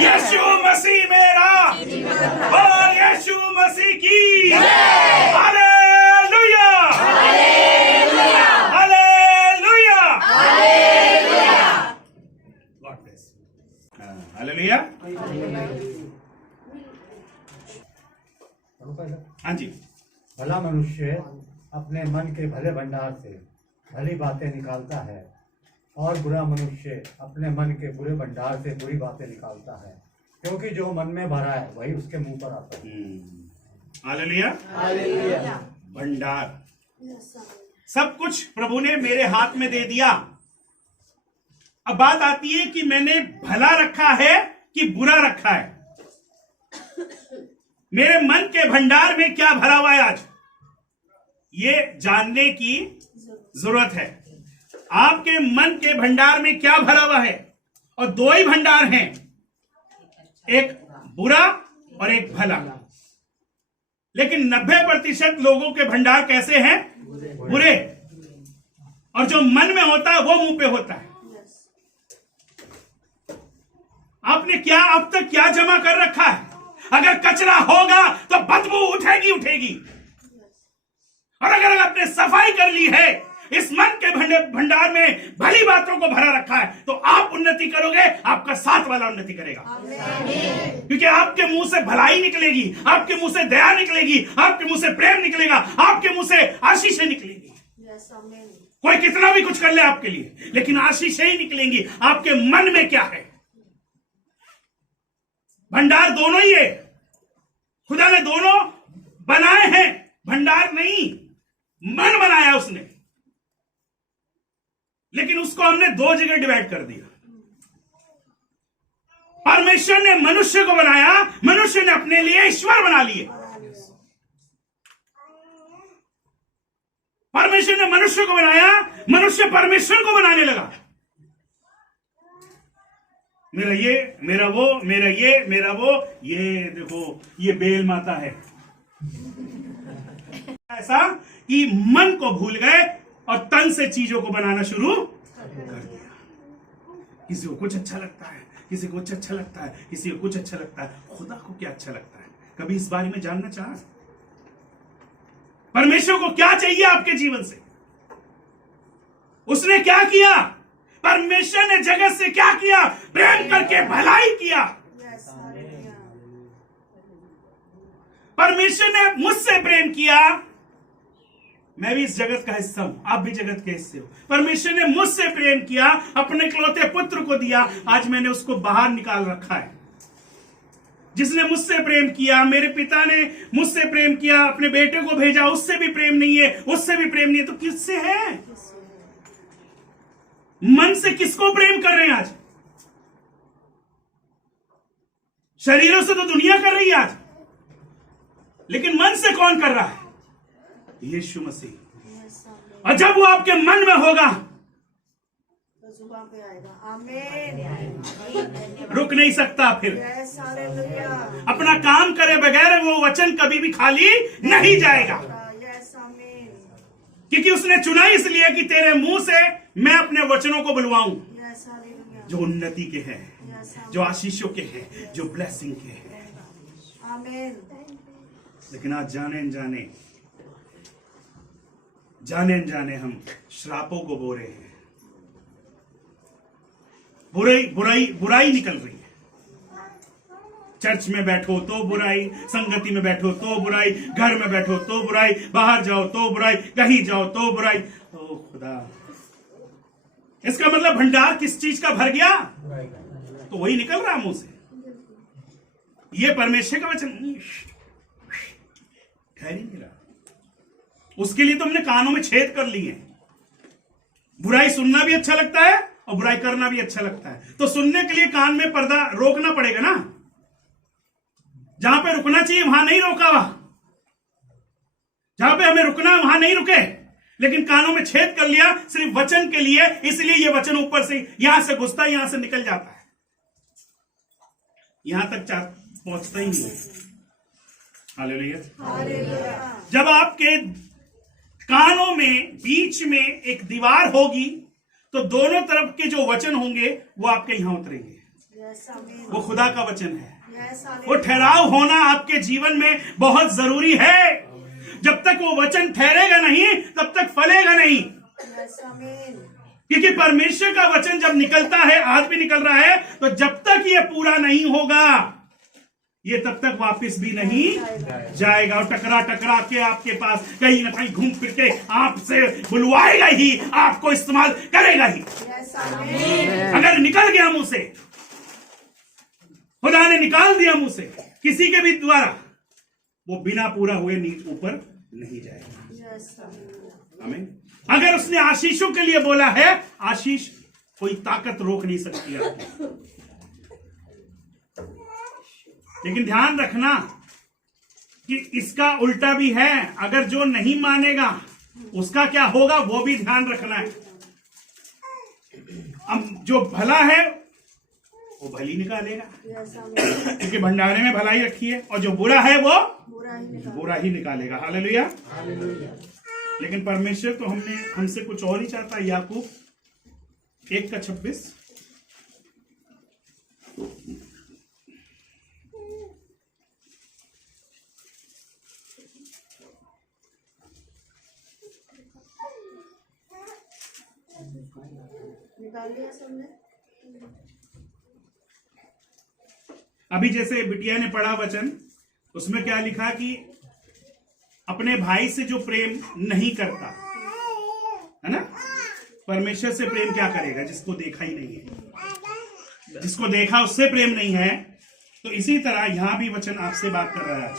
यीशु मसीह मेरा, बोल यीशु मसीह की hallelujah, hallelujah, hallelujah, God bless. Hallelujah. हाँ जी। भला मनुष्य अपने मन के भले भंडार से भली बातें निकालता है और बुरा मनुष्य अपने मन के बुरे भंडार से बुरी बातें निकालता है, क्योंकि जो मन में भरा है वही उसके मुंह पर आता है। Hallelujah, hallelujah. भंडार, सब कुछ प्रभु ने मेरे हाथ में दे दिया। अब बात आती है कि मैंने भला रखा है कि बुरा रखा है। मेरे मन के भंडार में क्या भरा हुआ है आज, ये जानने की जरूरत है। आपके मन के भंडार में क्या भरा हुआ है, और दो ही भंडार हैं, एक बुरा और एक भला। लेकिन 90% लोगों के भंडार कैसे हैं? बुरे। और जो मन में होता है वो मुंह पे होता है। आपने क्या अब तक क्या जमा कर रखा है? अगर कचरा होगा तो बदबू उठेगी उठेगी। और अगर आपने सफाई कर ली है, इस मन के भंडार में भली बातों को भरा रखा है, तो आप उन्नति करोगे, आपका साथ वाला उन्नति करेगा। क्योंकि आपके मुंह से भलाई निकलेगी, आपके मुंह से दया निकलेगी, आपके मुंह से प्रेम निकलेगा, आपके मुंह से आशीषें निकलेगी। कोई कितना भी कुछ कर ले आपके लिए, लेकिन आशीषें ही निकलेंगी। आपके मन में क्या है? भंडार दोनों ही है। खुदा ने दोनों बनाए हैं, भंडार नहीं, मन बनाया उसने। लेकिन उसको हमने दो जगह डिवाइड कर दिया। परमेश्वर ने मनुष्य को बनाया, मनुष्य ने अपने लिए ईश्वर बना लिए। परमेश्वर ने मनुष्य को बनाया, मनुष्य परमेश्वर को बनाने लगा। मेरा ये, मेरा वो, मेरा ये, मेरा वो, ये देखो ये बेल माता है। ऐसा कि मन को भूल गए और तन से चीजों को बनाना शुरू कर दिया। किसी को कुछ अच्छा लगता है, किसी को कुछ अच्छा लगता है, किसी को कुछ अच्छा लगता है। खुदा को क्या अच्छा लगता है? कभी इस बारे में जानना चाहा? परमेश्वर को क्या चाहिए आपके जीवन से? उसने क्या किया? परमेश्वर ने जगत से क्या किया? प्रेम करके भलाई किया। परमेश्वर ने मुझसे प्रेम किया। मैं भी इस जगत का हिस्सा हूं, आप भी जगत के हिस्से हो। परमेश्वर ने मुझसे प्रेम किया, अपने इकलौते पुत्र को दिया। आज मैंने उसको बाहर निकाल रखा है। जिसने मुझसे प्रेम किया, मेरे पिता ने मुझसे प्रेम किया, अपने बेटे को भेजा, उससे भी प्रेम नहीं है, उससे भी प्रेम नहीं है, तो किससे है? मन से किसको प्रेम कर रहे हैं आज? शरीरों से तो दुनिया कर रही है आज, लेकिन मन से कौन कर रहा है? यीशु मसीह। और जब वो आपके मन में होगा, रुक नहीं सकता फिर। अपना काम करे बगैर वो वचन कभी भी खाली नहीं जाएगा, क्योंकि उसने चुना इसलिए कि तेरे मुंह से मैं अपने वचनों को बुलवाऊं, जो उन्नति के हैं, जो आशीषों के हैं, जो ब्लेसिंग के हैं। लेकिन आज जाने अनजाने हम श्रापों को बो रहे हैं। बुराई निकल रही है। चर्च में बैठो तो बुराई, संगति में बैठो तो बुराई, घर में बैठो तो बुराई, बाहर जाओ तो बुराई, कहीं जाओ तो बुराई। ओ खुदा, इसका मतलब भंडार किस चीज का भर गया? तो वही निकल रहा मुंह से। ये परमेश्वर का वचन ठहर ही नहीं रहा। उसके लिए तो हमने कानों में छेद कर लिए। बुराई सुनना भी अच्छा लगता है और बुराई करना भी अच्छा लगता है, तो सुनने के लिए कान में पर्दा रोकना पड़ेगा ना। जहां पे रुकना चाहिए वहां नहीं रोका हुआ, जहां पे हमें रुकना वहां नहीं रुके, लेकिन कानों में छेद कर लिया सिर्फ वचन के लिए। इसलिए ये वचन ऊपर से यहां से घुसता है, यहां से निकल जाता है, यहां तक पहुंचता ही नहीं है। हालेलुया। जब आपके कानों में बीच में एक दीवार होगी, तो दोनों तरफ के जो वचन होंगे वो आपके यहां उतरेंगे। वो खुदा का वचन है। Yes, वो ठहराव होना आपके जीवन में बहुत जरूरी है। जब तक वो वचन ठहरेगा नहीं तब तक फलेगा नहीं। Yes, amen. क्योंकि परमेश्वर का वचन जब निकलता है, आज भी निकल रहा है, तो जब तक ये पूरा नहीं होगा ये तब तक वापस भी नहीं जाएगा और टकरा टकरा के आपके पास कहीं ना कहीं घूम फिर के आपसे बुलवाएगा ही, आपको इस्तेमाल करेगा ही। Yes, amen. अगर निकल गया मुंह से, खुदा ने निकाल दिया मुंह से किसी के भी द्वारा, वो बिना पूरा हुए ऊपर नहीं जाएगा। Yes, amen. आमीन। अगर उसने आशीषों के लिए बोला है, आशीष कोई ताकत रोक नहीं सकती आपको। लेकिन ध्यान रखना कि इसका उल्टा भी है। अगर जो नहीं मानेगा उसका क्या होगा वो भी ध्यान रखना है। अब जो भला है वो भली निकालेगा, Yes, amen. क्योंकि भंडारे में भलाई रखी है, और जो बुरा है वो बुरा ही निकाल। बुरा ही निकालेगा। हालेलुया। लेकिन परमेश्वर तो हमसे कुछ और ही चाहता है। याकूब 1:26। निकाल लिया सबने। अभी जैसे बिटिया ने पढ़ा वचन, उसमें क्या लिखा कि अपने भाई से जो प्रेम नहीं करता है ना, परमेश्वर से प्रेम क्या करेगा? जिसको देखा ही नहीं है। जिसको देखा उससे प्रेम नहीं है। तो इसी तरह यहां भी वचन आपसे बात कर रहा है आज।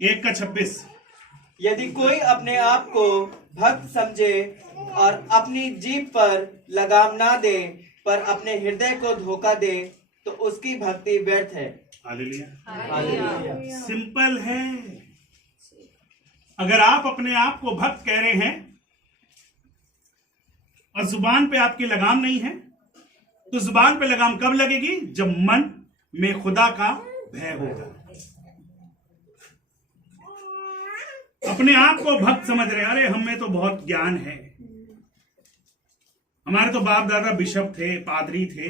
1:26। यदि कोई अपने आप को भक्त समझे और अपनी जीभ पर लगाम ना दे, पर अपने हृदय को धोखा दे, तो उसकी भक्ति व्यर्थ है। हालेलुया। हालेलुया। सिंपल है। अगर आप अपने आप को भक्त कह रहे हैं और जुबान पे आपकी लगाम नहीं है, तो जुबान पे लगाम कब लगेगी? जब मन में खुदा का भय होगा। अपने आप को भक्त समझ रहे हैं, अरे हमें तो बहुत ज्ञान है, हमारे तो बाप दादा बिशप थे, पादरी थे,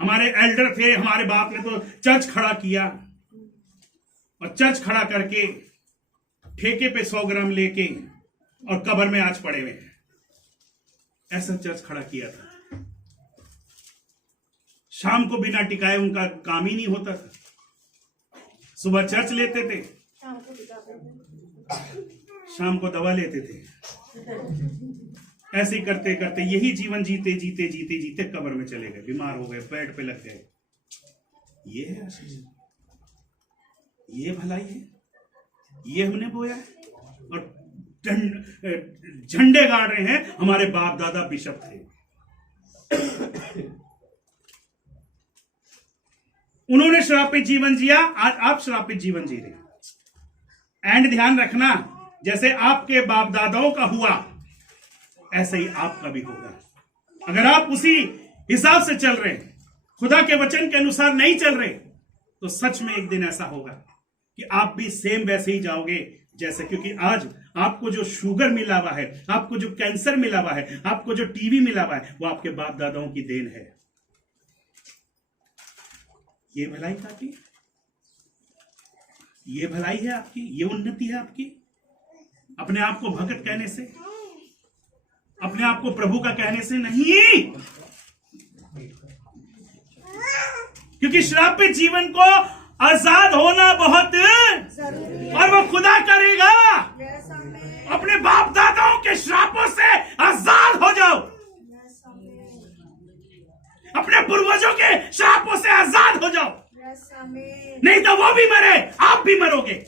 हमारे एल्डर थे, हमारे बाप ने तो चर्च खड़ा किया, और चर्च खड़ा करके ठेके पे 100 ग्राम लेके और कब्र में आज पड़े हुए हैं। ऐसा चर्च खड़ा किया था। शाम को बिना टिकाए उनका काम ही नहीं होता था। सुबह चर्च लेते थे, शाम को दवा लेते थे। ऐसे ही करते करते यही जीवन जीते जीते जीते जीते कब्र में चले गए, बीमार हो गए, बेड पे लग गए। ये है आशीष, ये भलाई है, ये हमने बोया है। और झंडे गाड़ रहे हैं, हमारे बाप दादा बिशप थे, उन्होंने श्रापित जीवन जिया, आज आप श्रापित जीवन जी रहे। एंड ध्यान रखना, जैसे आपके बाप दादाओं का हुआ ऐसे ही आपका भी होगा। अगर आप उसी हिसाब से चल रहे हैं, खुदा के वचन के अनुसार नहीं चल रहे, तो सच में एक दिन ऐसा होगा कि आप भी सेम वैसे ही जाओगे जैसे। क्योंकि आज आपको जो शुगर मिला हुआ है, आपको जो कैंसर मिला हुआ है, आपको जो टीवी मिला हुआ है, वो आपके बाप दादाओं की देन है। ये भलाई आपकी, ये भलाई है आपकी, ये उन्नति है आपकी। अपने आप को भगत कहने से, अपने आप को प्रभु का कहने से नहीं, क्योंकि श्रापित जीवन को आजाद होना बहुत जरूरी है। और वो खुदा करेगा। Yes, amen. अपने बाप दादाओं के श्रापों से आजाद हो जाओ, Yes, amen. अपने पूर्वजों के श्रापों से आजाद हो जाओ, Yes, amen. नहीं तो वो भी मरे, आप भी मरोगे।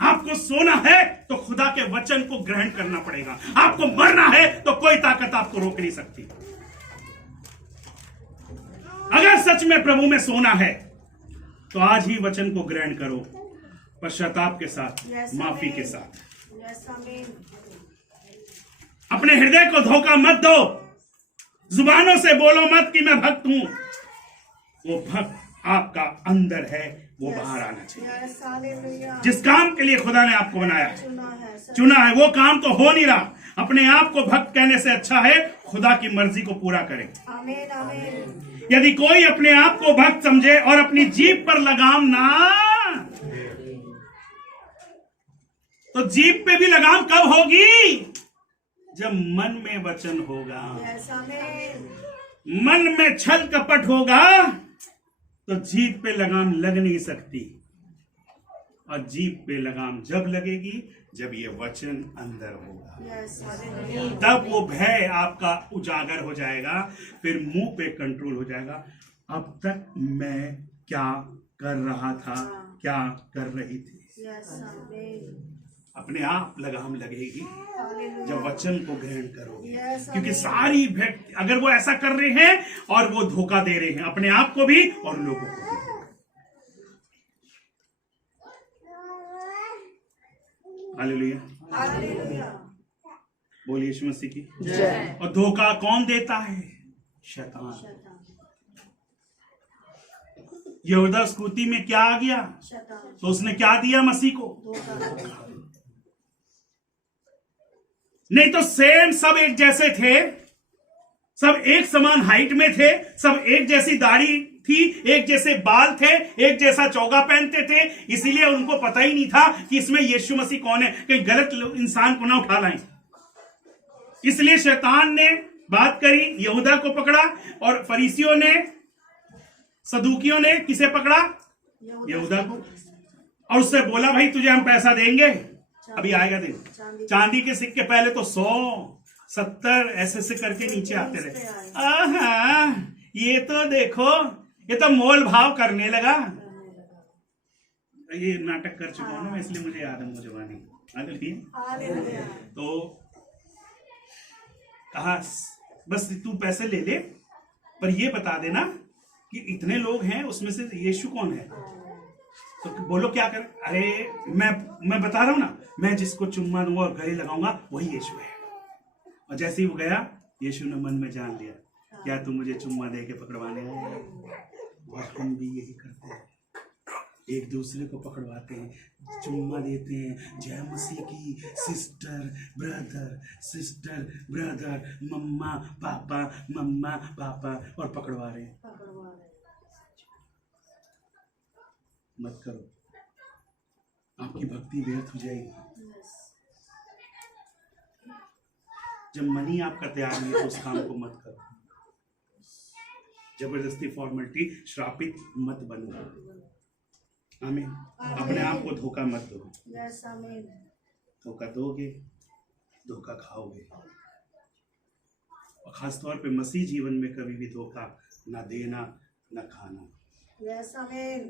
आपको सोना है तो खुदा के वचन को ग्रहण करना पड़ेगा। आपको मरना है तो कोई ताकत आपको रोक नहीं सकती। अगर सच में प्रभु में सोना है तो आज ही वचन को ग्रहण करो, पश्चाताप के साथ, Yes, माफी amen. के साथ। Yes, amen. अपने हृदय को धोखा मत दो, जुबानों से बोलो मत कि मैं भक्त हूं। वो भक्त आपका अंदर है, वो बाहर आना चाहिए। Yes hallelujah. जिस काम के लिए खुदा ने आपको बनाया है, चुना है सर। चुना है, वो काम तो हो नहीं रहा। अपने आप को भक्त कहने से अच्छा है खुदा की मर्जी को पूरा करें। आमीन आमीन। यदि कोई अपने आप को भक्त समझे और अपनी जीभ पर लगाम ना, तो जीभ पे भी लगाम कब होगी? जब मन में वचन होगा, यस आमीन। मन में छल कपट होगा, तो जीभ पे लगाम लग नहीं सकती। और जीभ पे लगाम जब लगेगी जब ये वचन अंदर होगा, यस हालेलुया। तब वो भय आपका उजागर हो जाएगा। फिर मुंह पे कंट्रोल हो जाएगा। अब तक मैं क्या कर रहा था, क्या कर रही थी, यस आमीन। अपने आप लगाम लगेगी हालेलुया। जब वचन को ग्रहण करोगे। यस क्योंकि आमीन। सारी व्यक्ति अगर वो ऐसा कर रहे हैं और वो धोखा दे रहे हैं अपने आप को भी और लोगों को भी। Hallelujah, hallelujah. बोलिए यीशु मसीह की जय। और धोखा कौन देता है? शैतान। शैतान यहूदा स्कूती में क्या आ गया? शैतान तो उसने क्या दिया मसीह को? धोखा। नहीं तो सेम सब एक जैसे थे, सब एक समान हाइट में थे, सब एक जैसी दाढ़ी थी, एक जैसे बाल थे, एक जैसा चौगा पहनते थे। इसीलिए उनको पता ही नहीं था कि इसमें यीशु मसीह कौन है, कहीं गलत इंसान को ना उठा लाएं। इसलिए शैतान ने बात करी, यहूदा को पकड़ा, और फरीसियों ने, सदूकियों ने किसे पकड़ा? यहूदा को। और उससे बोला भाई तुझे हम पैसा देंगे, अभी आएगा दिन। चांदी के सिक्के पहले तो 100, 70 ऐसे करके नीचे आते रहे। आहा, ये तो देखो, ये तो मोल भाव करने लगा। ये नाटक कर चुका हूं ना मैं, इसलिए मुझे याद है मुझे जवानी। हालेलुया। तो कहा बस तू पैसे ले ले, पर ये बता देना कि इतने लोग हैं उसमें से यीशु कौन है। तो बोलो क्या कर? अरे मैं बता रहा हूं ना, मैं जिसको चुम्मा दूंगा और गले लगाऊंगा वही यीशु है। और जैसे ही वो गया, यीशु ने मन में जान लिया, क्या तू मुझे चुम्मा दे के पकड़वाने आया? और हम भी यही करते हैं, एक दूसरे को पकड़वाते हैं, चुम्मा देते हैं, जय मसीह की, सिस्टर ब्रदर, सिस्टर ब्रदर, मम्मा पापा, मम्मा पापा, और पकड़वा रहे हैं। मत करो, आपकी भक्ति व्यर्थ हो जाएगी। जब मन ही आपका तैयार नहीं है तो उस काम को मत करो। जबरदस्ती फॉर्मेलिटी, श्रापित मत बनो। आमीन। अपने आप को धोखा मत दो। यस आमीन। धोखा दोगे, धोखा खाओगे। और खास तौर पे मसीह जीवन में कभी भी धोखा ना देना, ना खाना। यस आमीन।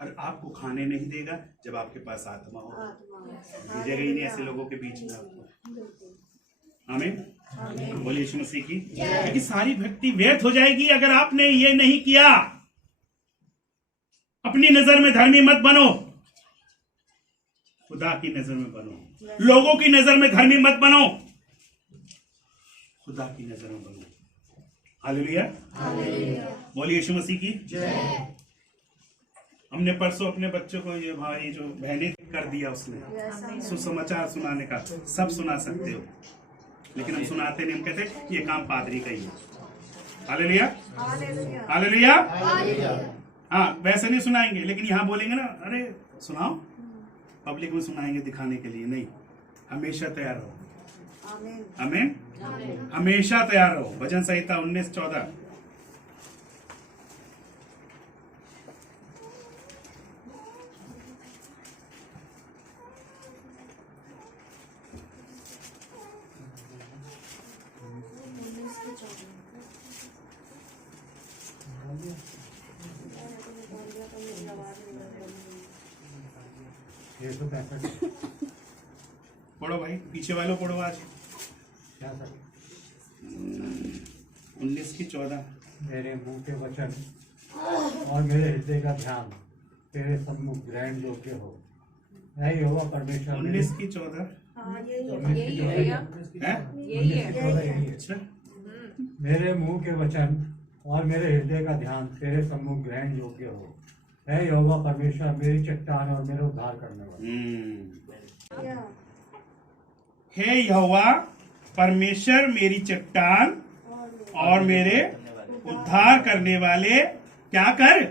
और आपको खाने नहीं देगा जब आपके पास आत्मा हो। भेजेगा ही नहीं ऐसे लोगों के बीच में आपको। आमीन। बोलिए यीशु मसीह की। क्योंकि सारी भक्ति व्यर्थ हो जाएगी अगर आपने ये नहीं किया। अपनी नजर में धर्मी मत बनो, खुदा की नजर में बनो। लोगों की नजर में धर्मी मत बनो, खुदा की नजर में बनो। हालेलुया। बोलिए यीशु मसीह की। हमने परसों अपने बच्चों को ये भाई जो बहने कर दिया उसने सुसमाचार सुनाने का। सब सुना सकते हो, लेकिन हम सुनाते नहीं। हम कहते ये काम पादरी का ही है। Hallelujah, hallelujah. हाँ, वैसे नहीं सुनाएंगे, लेकिन यहाँ बोलेंगे ना, अरे सुनाओ, पब्लिक में सुनाएंगे दिखाने के लिए नहीं। हमेशा तैयार रहो। आमीन। हमेशा तैयार रहो। भजन संहिता 19:14। पढ़ो भाई, पीछे वालों पढ़ो आज। क्या सर? 19:14। मेरे मुंह के वचन और मेरे हृदय का ध्यान तेरे सम्मुख ग्रहण योग्य हो। यही होगा परमेश्वर। 19:14 है। अच्छा। मेरे मुंह के वचन और मेरे हृदय का ध्यान तेरे सम्मुख ग्रहण योग्य हो। है यहोवा परमेश्वर मेरी चट्टान और मेरा उद्धार करने वाला। या हे यहोवा परमेश्वर मेरी चट्टान और मेरे उद्धार करने वाले, क्या कर,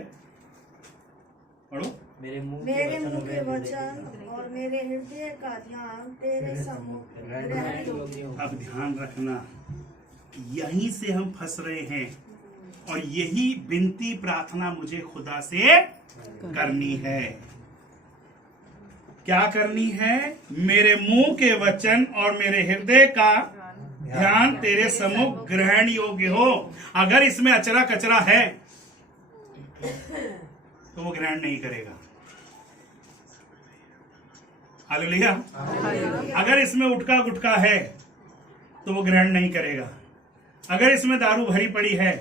पढ़ो। मेरे मुंह मेरे मुंह के वचन और मेरे हृदय का ध्यान तेरे सम्मुख ग्रहण योग्य हो। अब ध्यान रखना, यहीं से हम फंस रहे हैं और यही विनती प्रार्थना मुझे खुदा से करनी है। क्या करनी है? मेरे मुंह के वचन और मेरे हृदय का ध्यान तेरे सम्मुख ग्रहण योग्य हो। अगर इसमें अचरा कचरा है तो वो ग्रहण नहीं करेगा। हालेलुया। अगर इसमें उठका गुटका है तो वो ग्रहण नहीं करेगा। अगर इसमें दारू भरी पड़ी है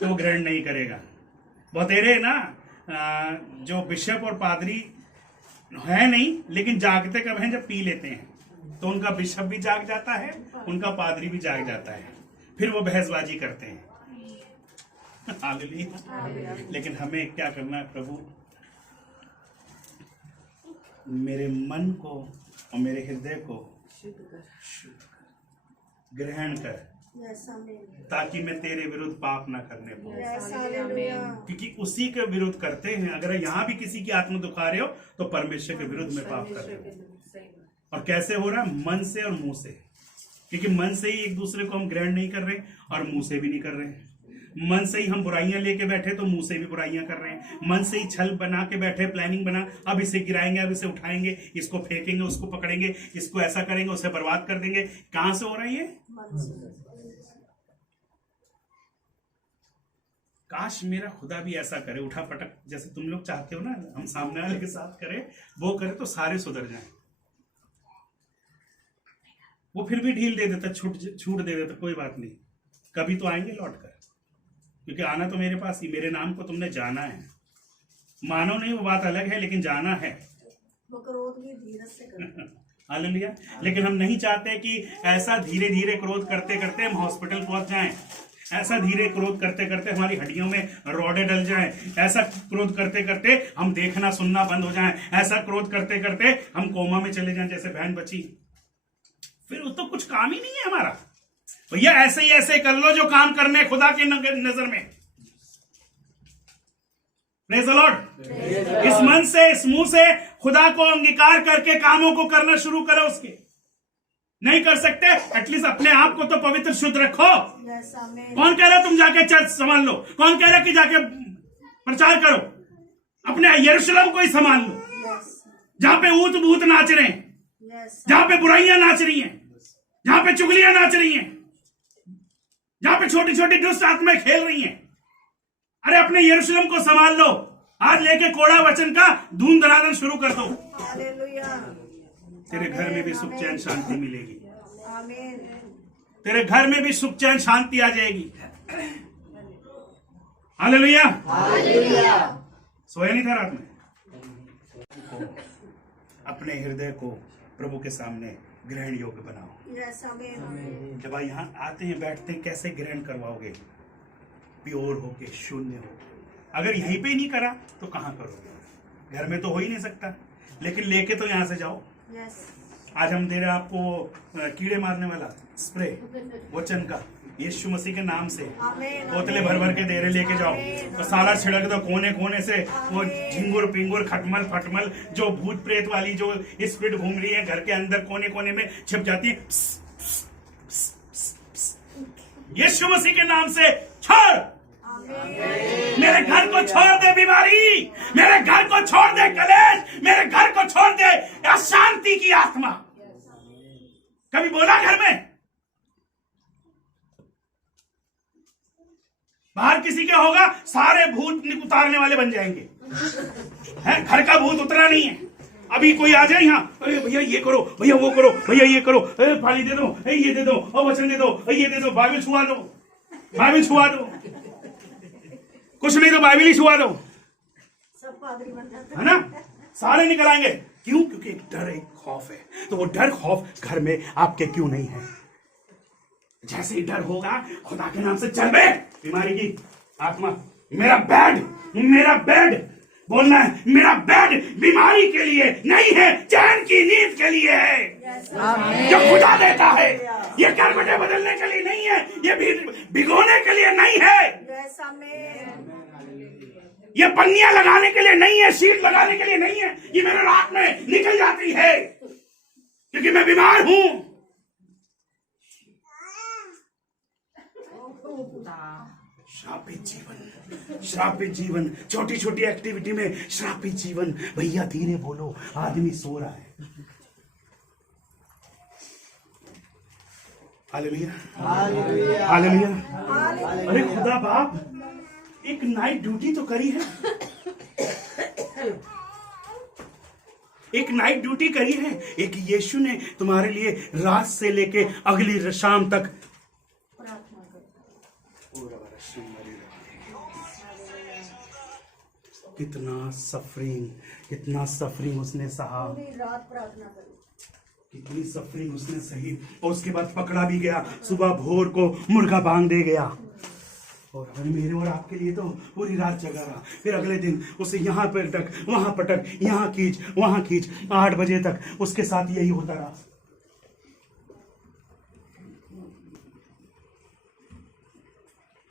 तो वो ग्रहण नहीं करेगा। बहुतेरे ना जो बिशप और पादरी है नहीं, लेकिन जागते कब हैं? जब पी लेते हैं तो उनका बिशप भी जाग जाता है, उनका पादरी भी जाग जाता है, फिर वो बहसबाजी करते हैं। हालेलुया। लेकिन हमें क्या करना है? प्रभु मेरे मन को और मेरे हृदय को शुद्ध कर, ग्रहण कर, यस आमीन। ताकि मैं तेरे विरुद्ध पाप ना करने पाऊं। Yes hallelujah. क्योंकि उसी के विरुद्ध करते हैं। अगर यहाँ भी किसी की आत्मा दुखा रहे हो तो परमेश्वर के विरुद्ध में पाप कर रहे हो। और कैसे हो रहा है? मन से और मुंह से। क्योंकि मन से ही एक दूसरे को हम ग्रहण नहीं कर रहे और मुंह से भी नहीं कर रहे। मन से ही हम बुराइयां लेके बैठे तो मुंह से भी बुराइयां कर रहे हैं। मन से ही छल बना के बैठे, प्लानिंग बना, अब इसे गिराएंगे, अब इसे उठाएंगे, इसको फेंकेंगे, उसको पकड़ेंगे, इसको ऐसा करेंगे, उसे बर्बाद कर देंगे। कहां से हो रहा है ये? काश मेरा खुदा भी ऐसा करे, उठा पटक जैसे तुम लोग चाहते हो ना हम सामने वाले के साथ करें, वो करे तो सारे सुधर जाएं। वो फिर भी ढील दे देता, छूट दे देता, कोई बात नहीं, कभी तो आएंगे लौट कर, क्योंकि आना तो मेरे पास ही। मेरे नाम को तुमने जाना है, मानो नहीं वो बात अलग है, लेकिन जाना है। वो क्रोध भी धीरज से करो। हालेलुया। लेकिन हम नहीं चाहते कि ऐसा धीरे धीरे क्रोध करते करते हम हॉस्पिटल पहुंच जाएं। ऐसा धीरे क्रोध करते करते हमारी हड्डियों में रोड़े डल जाएं। ऐसा क्रोध करते करते हम देखना सुनना बंद हो जाएं। ऐसा क्रोध करते करते हम कोमा में चले जाएं जैसे बहन बची। फिर वो तो कुछ काम ही नहीं है हमारा। भैया ऐसे ही ऐसे कर लो जो काम करने खुदा की नजर में। Praise the Lord. इस मन से, इस मुंह से खुदा को अंगीकार करके कामों को करना शुरू करो। उसके नहीं कर सकते, एटलीस्ट अपने आप को तो पवित्र शुद्ध रखो। यस आमीन। कौन कह रहा है तुम जाके चर्च संभाल लो? कौन कह रहा है कि जाके प्रचार करो? अपने यरूशलेम को ही संभाल लो, यस जहां पे ऊत भूत नाच रहे हैं, यस जहां पे बुराइयां नाच रही हैं, जहां पे चुगलियां नाच रही हैं, जहां पे छोटी छोटी दुष्ट आत्माएं खेल रही हैं। अरे अपने यरूशलेम को संभाल लो। आज लेके कोड़ा वचन का धूम धड़ाधन शुरू कर दो। हालेलुया। तेरे घर में भी सुख चैन शांति मिलेगी। आमीन। तेरे घर में भी सुख चैन शांति आ जाएगी। हालेलुया। सोया नहीं था रात में? अपने हृदय को प्रभु के सामने ग्रहण योग्य बनाओ। यस आमीन। जब यहाँ आते हैं बैठते हैं, कैसे ग्रहण करवाओगे? प्योर होके, शून्य हो। अगर यहीं पे ही नहीं करा तो कहाँ करोगे? घर में तो हो ही नहीं सकता, लेकिन लेके तो यहाँ से जाओ। यस आज हम दे रहे हैं आपको कीड़े मारने वाला स्प्रे वचन का, यीशु मसीह के नाम से आमीन। बोतलें भर भर के दे रहे, लेके जाओ तो सारा छिड़क दो कोने कोने से। वो झिंगुर पिंगुर खटमल फटमल जो भूत प्रेत वाली जो स्पिरिट घूम रही है घर के अंदर कोने कोने में छिप जाती है, यीशु मसीह के नाम से छोड़। मेरे घर को छोड़ दे बीमारी, मेरे घर को छोड़ दे कलेश, मेरे घर को छोड़ दे अशांति की आत्मा। कभी बोला घर में? बाहर किसी के होगा, सारे भूत उतारने वाले बन जाएंगे। है घर का भूत उतरा नहीं है। अभी कोई आ जाए यहाँ, अरे भैया ये करो, भैया वो करो, भैया ये करो, पानी दे दो, ये दे दो, और वचन दे दो, ये दे दो, बाइबल छुआ दो, बाइबल छुआ दो, कुछ नहीं तो बाइबल ही छुआ दो, सब पादरी बन जाते है ना? सारे निकल आएंगे। क्यों? क्योंकि एक डर, एक खौफ है। तो वो डर खौफ घर में आपके क्यों नहीं है? जैसे ही डर होगा, खुदा के नाम से चल बे बीमारी की आत्मा, मेरा बेड बोलना है मेरा बेड बीमारी के लिए नहीं है, चैन की नींद के लिए है जो खुदा देता है। ये करवटें बदलने के लिए नहीं है, ये भिगोने के लिए नहीं है, यस आमीन, ये पन्नियां लगाने के लिए नहीं है, शीट लगाने के लिए नहीं है। ये मेरे रात में निकल जाती है क्योंकि मैं बीमार हूं। श्रापित जीवन, श्रापित जीवन, छोटी छोटी एक्टिविटी में श्रापित जीवन। भैया धीरे बोलो, आदमी सो रहा है। Hallelujah, hallelujah. अरे खुदा बाप, एक नाइट ड्यूटी तो करी है, एक नाइट ड्यूटी करी है। एक यीशु ने तुम्हारे लिए रात से लेके अगली शाम तक कितना सफरिंग, कितना सफरिंग उसने सहा, पूरी रात प्रार्थना करी, कितनी सफरिंग उसने सही। और उसके बाद पकड़ा भी गया, सुबह भोर को मुर्गा बांध दे गया। और मेरे और आपके लिए तो पूरी रात जगा रहा। फिर अगले दिन उसे यहाँ पटक, वहां पटक, यहाँ खींच, वहां खींच, 8 बजे तक उसके साथ यही होता रहा।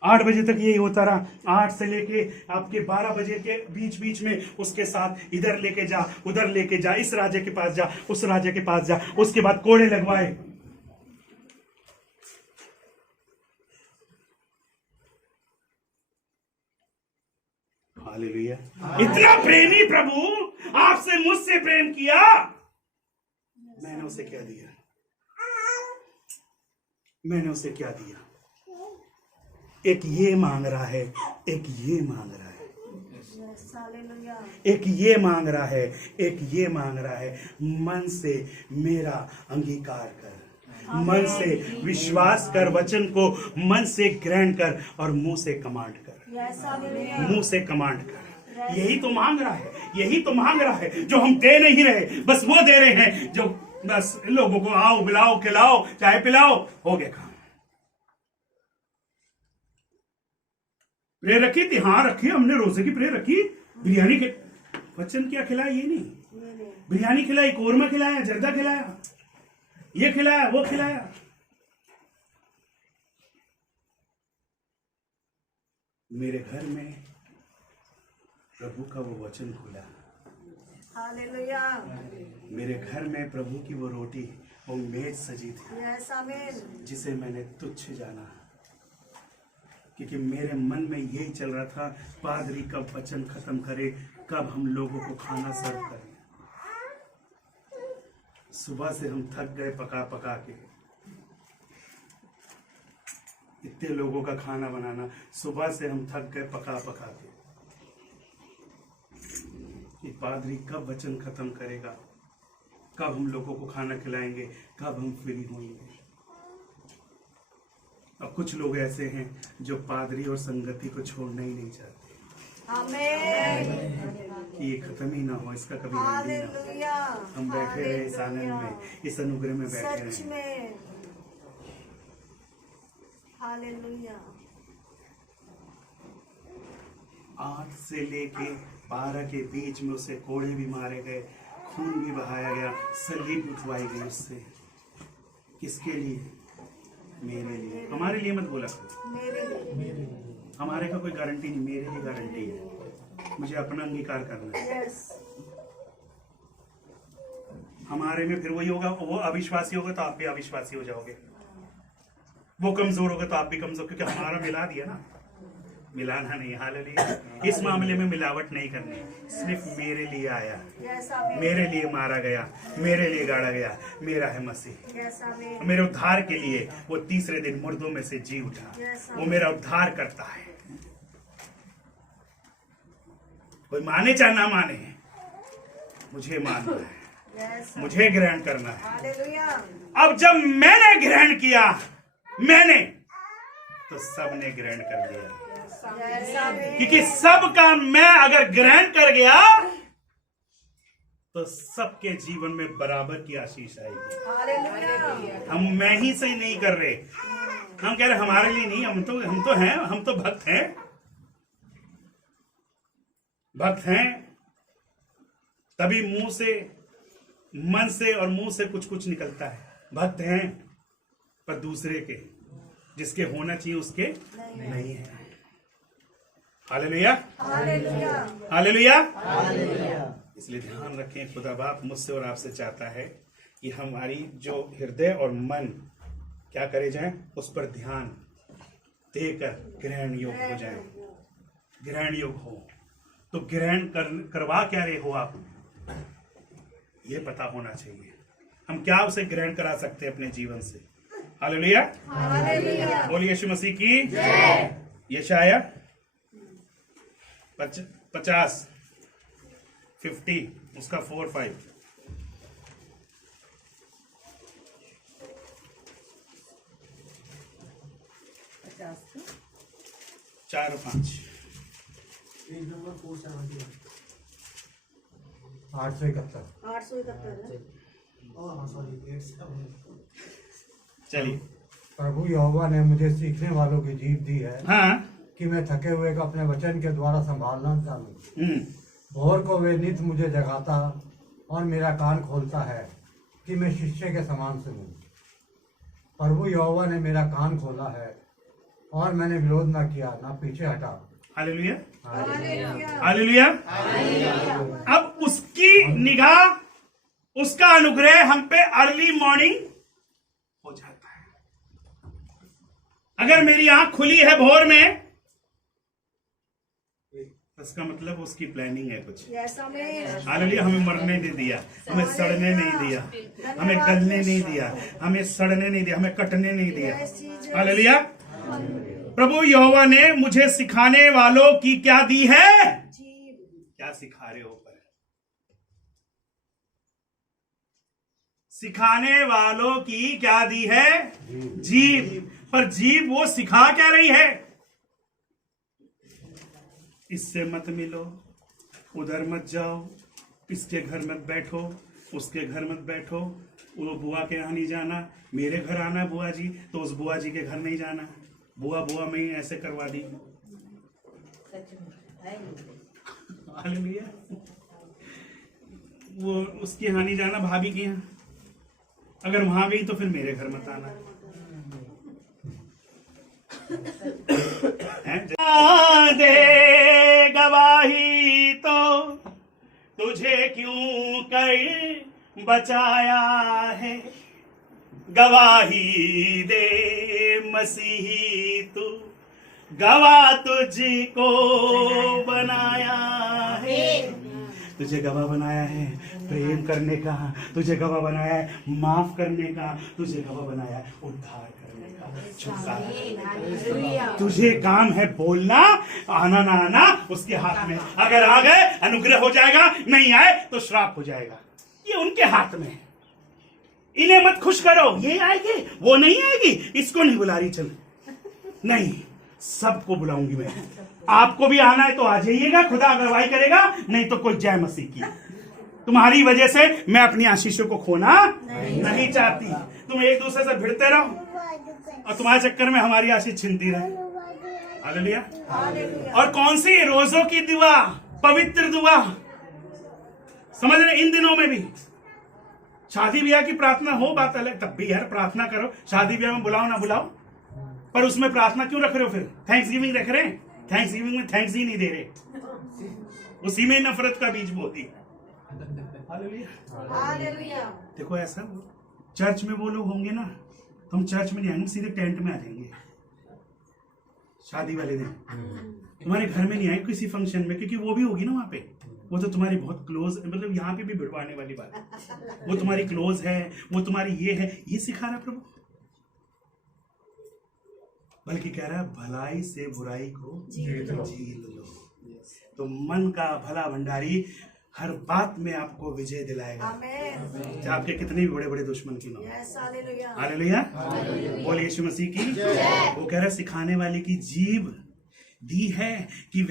8 बजे तक यही होता रहा। 8 से लेके आपके 12 बजे के बीच बीच में उसके साथ इधर लेके जा, उधर लेके जा, इस राजे के पास जा, उस राजे के पास जा। उसके बाद कोड़े लगवाए। हालेलुया। इतना प्रेमी प्रभु आपसे मुझसे प्रेम किया, मैंने उसे क्या दिया? मैंने उसे क्या दिया? एक ये मांग रहा है, एक ये मांग रहा है, यस हालेलुया, एक ये मांग रहा है, एक ये मांग रहा है। मन से मेरा अंगीकार कर, मन से विश्वास कर, वचन को मन से ग्रहण कर और मुंह से कमांड कर, यस हालेलुया, मुंह से कमांड कर। यही तो मांग रहा है, यही तो मांग रहा है जो हम दे नहीं रहे, बस वो दे रहे हैं जो बस लोगों को आओ बुलाओ खिलाओ चाय पिलाओ, हो गया काम। प्रे रखी थी, हाँ रखी, हमने रोजे की प्रे रखी। बिरयानी के वचन क्या खिलाया? ये नहीं, बिरयानी खिलाई, कोरमा खिलाया, जर्दा खिलाया, ये खिलाया, वो खिलाया। मेरे घर में प्रभु का वो वचन खुला, हालेलुया, मेरे घर में प्रभु की वो रोटी, वो मेज सजी थी यस आमीन, जिसे मैंने तुच्छ जाना, क्योंकि मेरे मन में यही चल रहा था, पादरी कब वचन खत्म करे, कब हम लोगों को खाना सर्व करें। सुबह से हम थक गए पका पका के, इतने लोगों का खाना बनाना, सुबह से हम थक गए पका पका के। ये पादरी कब वचन खत्म करेगा, कब हम लोगों को खाना खिलाएंगे, कब हम फ्री होंगे। और कुछ लोग ऐसे हैं जो पादरी और संगति को छोड़ना ही नहीं चाहते, आमीन, कि ये खत्म ही ना हो, इसका कभी एंड ही ना हो। हालेलुया, हम बैठे रहे इस आनंद में, इस अनुग्रह में बैठे सच रहे। में, हालेलुया, 8 से लेके 12 के बीच में उसे कोड़े भी मारे गए, खून भी बहाया गया, सलीब उठवाई गई उससे। किसके लिए? मेरे लिए। हमारे लिए मत बोला, मेरे लिए, हमारे का कोई गारंटी नहीं, मेरे लिए गारंटी है। मुझे अपना अंगीकार करना है। यस, हमारे में फिर वही होगा, वो अविश्वासी होगा तो आप भी अविश्वासी हो जाओगे, वो कमजोर होगा तो आप भी कमजोर, क्योंकि हमारा मिला दिया ना, मिलाना नहीं। हालेलुया। इस मामले में मिलावट नहीं करनी, सिर्फ मेरे लिए आया, यस आमीन, मेरे लिए मारा गया, मेरे लिए गाड़ा गया, मेरा है मसीह। यस आमीन, मेरे उद्धार के लिए वो तीसरे दिन मुर्दों में से जी उठा, वो मेरा उद्धार करता है। कोई माने चाहे ना माने, मुझे मानना है, यस, मुझे ग्रहण करना है। हालेलुया, अब जब मैंने ग्रहण किया, मैंने, तो सबने ग्रहण कर लिया, यस आमीन, क्योंकि सबका मैं अगर ग्रहण कर गया तो सबके जीवन में बराबर की आशीष आएगी। हालेलुया, हम मैं ही सही नहीं कर रहे, हम कह रहे हमारे लिए नहीं, हम तो हैं, हम तो भक्त हैं, भक्त हैं, तभी मुंह से, मन से और मुंह से कुछ कुछ निकलता है। भक्त हैं पर दूसरे के, जिसके होना चाहिए उसके नहीं है। Hallelujah, hallelujah, hallelujah. इसलिए ध्यान रखें, खुदा बाप मुझसे और आपसे चाहता है कि हमारी जो हृदय और मन क्या करे जाए, उस पर ध्यान देकर ग्रहण योग हो जाए। ग्रहण योग हो तो ग्रहण करवा क्या रहे हो आप, ये पता होना चाहिए। हम क्या उसे ग्रहण करा सकते हैं अपने जीवन से। Hallelujah, hallelujah. बोलिए यीशु मसीह की जय। यशाया 50 उसका 4-5। 4 और 5। 871। चलिए। प्रभु यहोवा ने मुझे सीखने वालों की जीभ दी है हाँ। कि मैं थके हुए को अपने वचन के द्वारा संभालना चाहूँ। भोर को वे नित मुझे जगाता और मेरा कान खोलता है कि मैं शिष्य के समान सुनूं। प्रभु यहोवा ने मेरा कान खोला है और मैंने विरोध न किया, न पीछे हटा। Hallelujah, hallelujah. हालेलुया। अब उसकी निगाह, उसका अनुग्रह हम पे अर्ली मॉर्निंग हो जाता है। अगर मेरी आंख खुली है भोर में, इसका मतलब उसकी प्लानिंग है कुछ। हालेलुया। हमें मरने नहीं दिया, हमें सड़ने नहीं दिया, हमें गलने नहीं दिया, हमें सड़ने नहीं दिया, हमें कटने नहीं दिया। हालेलुया। प्रभु यहोवा ने मुझे सिखाने वालों की क्या दी है? क्या सिखा रहे हो? पर सिखाने वालों की क्या दी है? जीभ। पर जीभ वो सिखा क्या रही है? इससे मत मिलो, उधर मत जाओ, इसके घर मत बैठो, उसके घर मत बैठो, वो बुआ के यहाँ नहीं जाना, मेरे घर आना बुआ जी, तो उस बुआ जी के घर नहीं जाना, बुआ में ही ऐसे करवा दी। हालेलुया। वो उसके यहाँ नहीं जाना, भाभी के यहाँ, अगर वहां गई तो फिर मेरे घर मत आना। दे गवाही तो तुझे क्यों कर बचाया है, गवाही दे मसीही तू, गवाह तुझको बनाया है। तुझे गवाह बनाया है प्रेम करने का, तुझे गवाह बनाया है माफ करने का, तुझे गवाह बनाया है उद्धार करने का, छुटकारा। तुझे काम है बोलना, आना ना आना उसके हाथ में। अगर आ गए अनुग्रह हो जाएगा, नहीं आए तो श्राप हो जाएगा। ये उनके हाथ में है। इन्हें मत खुश करो, ये आएगी वो नहीं आएगी, इसको नहीं बुला रही, चल नहीं, सबको बुलाऊंगी मैं। आपको भी आना है तो आ जाइएगा, खुदा अगुवाई करेगा, नहीं तो कोई जय मसीह की। तुम्हारी वजह से मैं अपनी आशीषों को खोना नहीं चाहती। तुम एक दूसरे से भिड़ते रहो और तुम्हारे चक्कर में हमारी आशीष छिनती रहे। हालेलुया। और कौन सी? रोजों की दुआ, पवित्र दुआ। समझ रहे? इन दिनों में भी शादी ब्याह की प्रार्थना हो, बात अलग, तब भी यार प्रार्थना करो। शादी ब्याह में बुलाओ ना बुलाओ, पर उसमें प्रार्थना क्यों रख रहे हो? फिर थैंक्स गिविंग रख रहे हैं, थैंक्स गिविंग में थैंक्स ही नहीं दे रहे, उसी में नफरत का बीज बोती। हालेलुया। देखो ऐसा चर्च में वो लोग होंगे ना, तो हम चर्च में नहीं आएंगे, सीधे टेंट में आ जाएंगे शादी वाले दिन। तुम्हारे घर में नहीं आएंगे किसी फंक्शन में, क्योंकि वो भी होगी ना वहां पे, वो तो तुम्हारी बहुत क्लोज, मतलब यहाँ पे भी भिड़वाने वाली बात, वो तुम्हारी क्लोज है, वो तुम्हारी ये है, ये सिखा रहा प्रभु। बल्कि कह रहा है भलाई से बुराई को झेल लो। तो मन का भला भंडारी हर बात में आपको विजय दिलाएगा, चाहे आपके कितने भी बड़े बड़े दुश्मन की ना हो। हालेलुया। बोलिए यीशु मसीह की। वो कह रहा है सिखाने वाले की जीभ दी है कि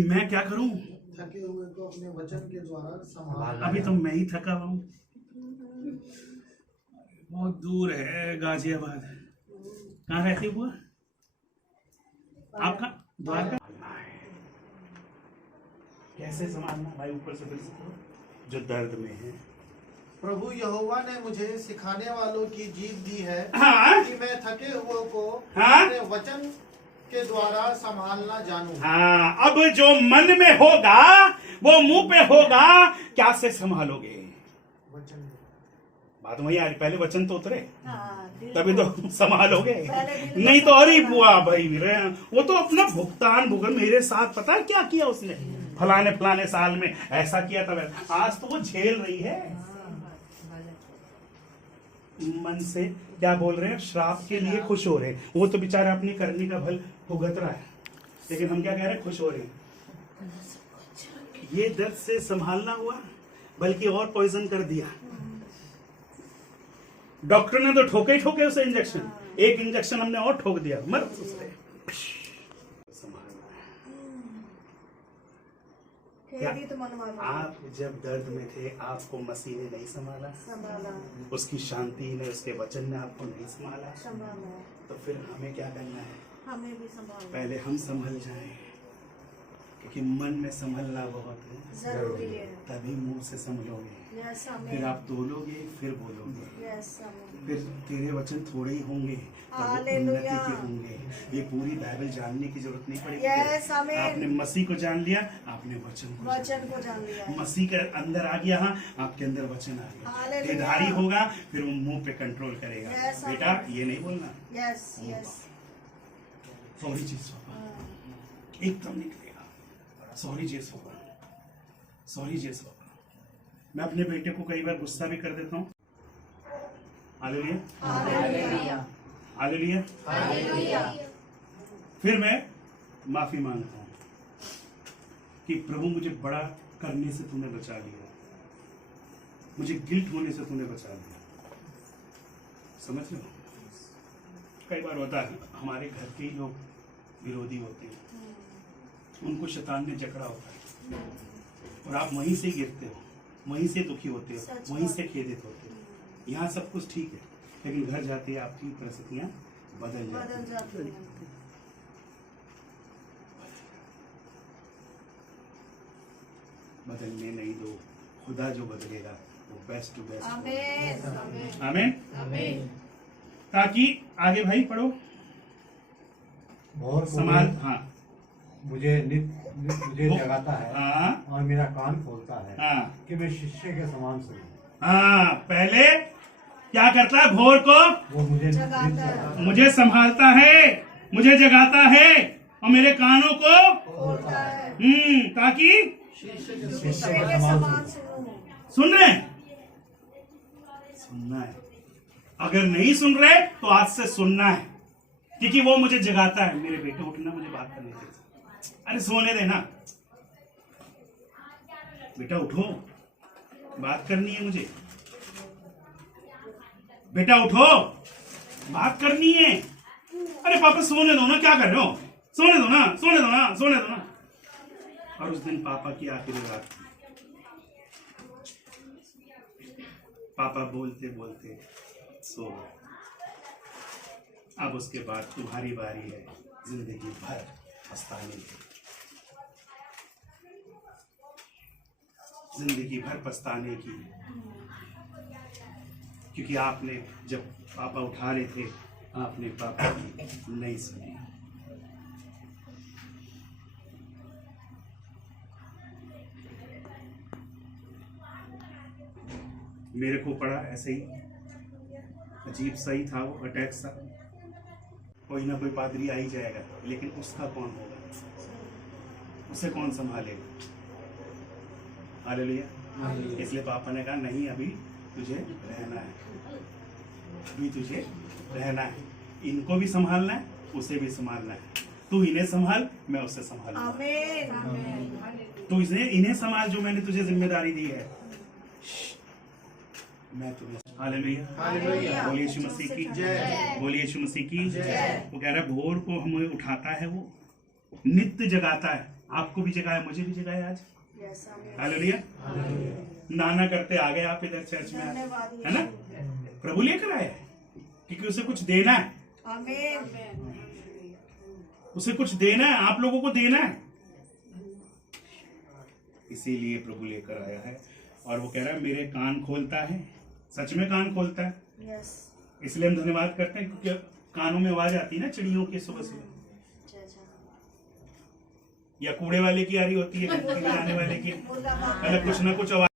मैं क्या करूं, थके हुए को अपने वचन के द्वारा संभालना। अभी तो मैं ही थका हुआ हूं, बहुत दूर है गाजियाबाद। कहाँ रहती हुआ आपका? द्वारका। कैसे संभालना भाई? ऊपर से फिर से जो दर्द में है। प्रभु यहोवा ने मुझे सिखाने वालों की जीत दी है हाँ कि मैं थके हुए को हाँ? अपने वचन के द्वारा संभालना जानूं। हाँ, अब जो मन में होगा वो मुंह पे होगा, क्या से संभालोगे? वचन बात वही आ रही, पहले वचन तो उतरे हाँ, दिल तभी को- तो संभालोगे, पहले दिल को नहीं तो अरे संभालना। बुआ भाई वो तो अपना भुगतान भुगत मेरे साथ पता है क्या किया उसने, फलाने फलाने साल में ऐसा किया था, आज तो वो झेल रही है। मन से क्या बोल रहे हैं, श्राप के लिए खुश हो रहे हैं, वो तो बेचारा अपनी करनी का फल भुगत रहा है, लेकिन हम क्या कह रहे हैं, खुश हो रहे हैं। ये दर्द से संभालना हुआ, बल्कि और पॉइजन कर दिया। डॉक्टर ने तो ठोके ही ठोके उसे इंजेक्शन, एक इंजेक्शन हमने और ठोक दिया, मर उसने। खेदित मन वालों आप जब दर्द में थे, आपको मसीह ने नहीं संभाला, संभाला उसकी शांति ने, उसके वचन ने आपको नहीं संभाला, संभाला, तो फिर हमें क्या करना है, हमें भी संभालना पहले हम संभल जाएं, क्योंकि मन में संभलना बहुत है, जरूरी है। तभी मुंह से संभलोगे, यस फिर हमें, आप तोलोगे, फिर बोलोगे, यस हमें, फिर तेरे वचन थोड़े ही होंगे और वो हालेलुया। उन्नति के होंगे। ये पूरी बाइबल जानने की जरूरत नहीं पड़ेगी। यस आमीन। आपने मसीह को जान लिया, आपने वचन को वचन को जान लिया है। मसीह के अंदर आ गया, हाँ आपके अंदर वचन आ गया, हालेलुया। देधारी होगा, फिर वो मुंह पे कंट्रोल करेगा। Yes, बेटा आमीन। ये नहीं बोलना, यस यस सॉरी चीज होगा, एकदम निकलेगा, सॉरी जेस होगा, सॉरी जेस होगा। मैं अपने बेटे को कई बार गुस्सा भी कर देता हूँ। Hallelujah, hallelujah. फिर मैं माफी मांगता हूँ कि प्रभु मुझे बड़ा करने से तूने बचा लिया, मुझे गिल्ट होने से तूने बचा लिया। समझ रहे हो, कई बार होता है हमारे घर के ही लोग विरोधी होते हैं, उनको शैतान ने जकड़ा होता है और आप वहीं से गिरते हो, वहीं से दुखी होते हो, सच वहीं बात। से खेदित होते हो। यहाँ सब कुछ ठीक है, लेकिन घर जाते ही आपकी परिस्थितियां बदल जाती बदल हैं। जाती है। बदलने नहीं दो, खुदा जो बदलेगा वो बेस्ट टू बेस्ट। आमीन आमीन। आमीन। ताकि आगे भाई पढ़ो, भोर को समाल, हाँ मुझे जगाता है हाँ और मेरा कान खोलता है हाँ कि मैं शिष्य के समान सुनूं। हाँ। पहले क्या करता है, भोर को वो मुझे जगाता है। मुझे संभालता है, मुझे जगाता है और मेरे कानों को खोलता है। ताकि शिष्य शिष्य के के समान समान सुनूं। सुनो। सुन रहे हैं? सुनना है, अगर नहीं सुन रहे तो आज से सुनना है, क्योंकि वो मुझे जगाता है। मेरे बेटे उठना, मुझे बात करनी थी। अरे सोने देना बेटा, उठो, बात करनी है मुझे। बेटा उठो, बात करनी है। अरे पापा सोने दो ना, क्या कर रहे हो, सोने दो ना, सोने दो ना, सोने दो ना। और उस दिन पापा की आखिरी रात थी। पापा बोलते बोलते सो गए। अब उसके बाद तुम्हारी बारी है जिंदगी भर पछताने की, जिंदगी भर पछताने की, क्योंकि आपने जब पापा उठा रहे थे, आपने पापा की नहीं सुनी। मेरे को पड़ा ऐसे ही, अजीब सा ही था वो, अटैक सा। कोई ना कोई पादरी आ ही जाएगा, लेकिन उसका कौन होगा, उसे कौन संभालेगा। हालेलुया। इसलिए पापा ने कहा नहीं, अभी तुझे रहना है, अभी तुझे रहना है। इनको भी संभालना है, उसे भी संभालना है। तू इन्हें संभाल, मैं उसे संभालूंगा। आमीन। तू इन्हें संभाल जो मैंने तुझे जिम्मेदारी दी है। मैं तुम्हें हालेलुया, हालेलुया। बोलिए यीशु मसीह की जय। बोलिए यीशु मसीह की जय। वो कह रहा है भोर को हमें उठाता है, वो नित्य जगाता है। आपको भी जगाया, मुझे भी जगाया आज। यस आमीन। हालेलुया। नाना करते आ गए आप इधर चर्च में आज, धन्यवाद है ना। प्रभु लेकर आया है, क्योंकि उसे कुछ देना है, आमीन। उसे कुछ देना है, आप लोगों को देना है। इसीलिए प्रभु लेकर आया है। और वो कह रहा है मेरे कान खोलता है, सच में कान खोलता है। यस। इसलिए हम धन्यवाद करते हैं क्योंकि कानों में आवाज आती है ना चिड़ियों की सुबह सुबह, या कूड़े वाले की आ रही होती है, आने वाले की, मतलब कुछ ना कुछ आवाज